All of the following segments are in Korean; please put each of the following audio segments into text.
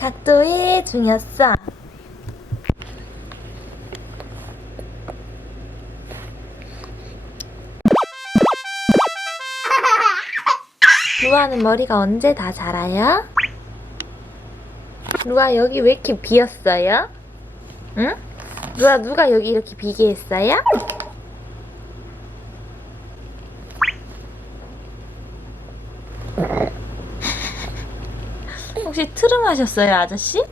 각도의 중이었어. 루아는 머리가 언제 다 자라요? 루아 여기 왜 이렇게 비었어요? 응? 루아 누가 여기 이렇게 비게 했어요? 혹시 트름 하셨어요, 아저씨?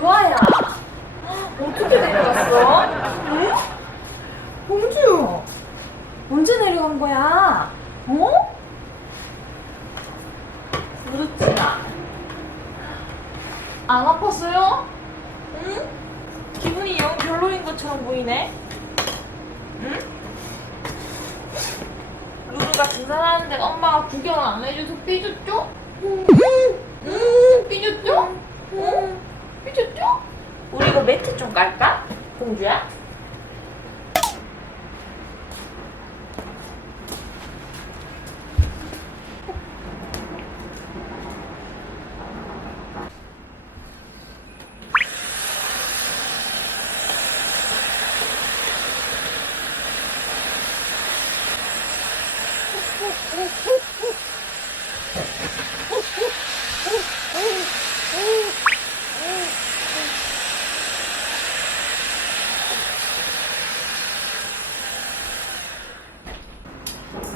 루아야, 어떻게 내려갔어? 응? 공주, 언제 내려간 거야? 어? 그렇지나. 안 아팠어요? 응? 기분이 영 별로인 것처럼 보이네? 응? 루루가 등산하는데 엄마가 구경 안 해줘서 삐졌죠? 응, 응, 삐졌죠? 응, 삐졌죠? 우리 이거 매트 좀 깔까? 공주야?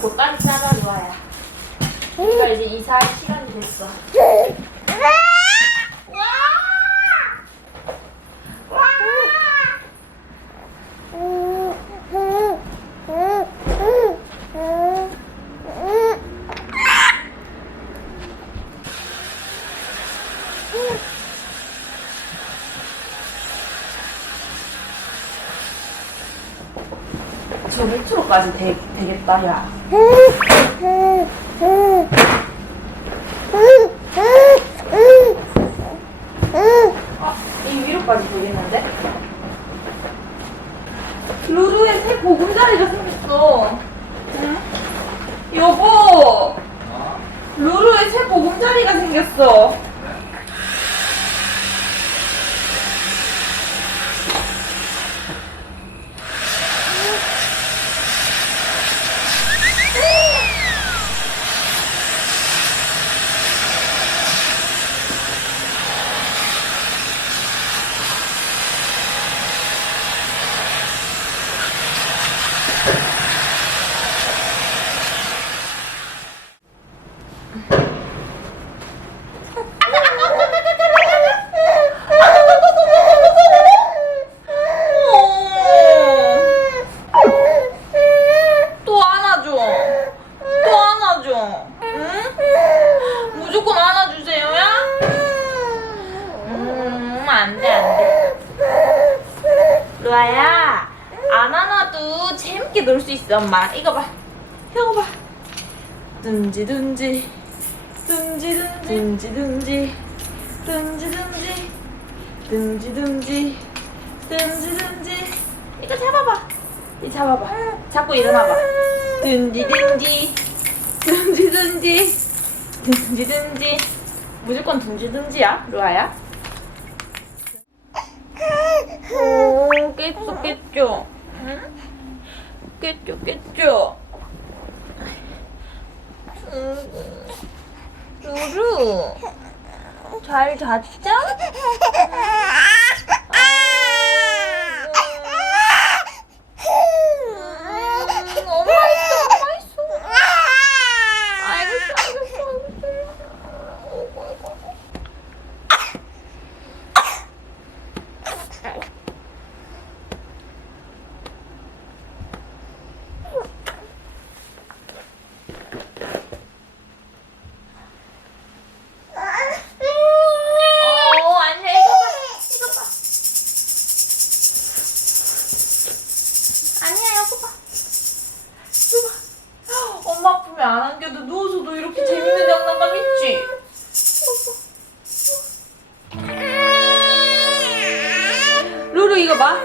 뭐 빨리 짜자 루아야. 우리가 이제 이사할 시간이 됐어 지금 1kg까지 되, 겠다 야. 음, 음, 음. 응? 무조건 안아주세요, 야? 음, 안 돼, 안 돼. 루아야, 안 안아도 재밌게 놀 수 있어, 엄마. 이거 봐. 이거 봐. 둥지, 둥지. 둥지, 둥지. 둥지, 둥지. 둥지, 둥지. 둥지, 둥지. 둥지, 둥지. 이거 잡아봐. 이 잡아봐. 잡고 일어나봐. 든지 든지 든지 든지 무조건 든지 든지야 루아야. 오 깼죠 깼죠. 응? 깼죠 깼죠. 음, 루루 잘 잤죠? 안 안겨도 누워서도 이렇게 재밌는 장난감 있지? 루루 이거 봐.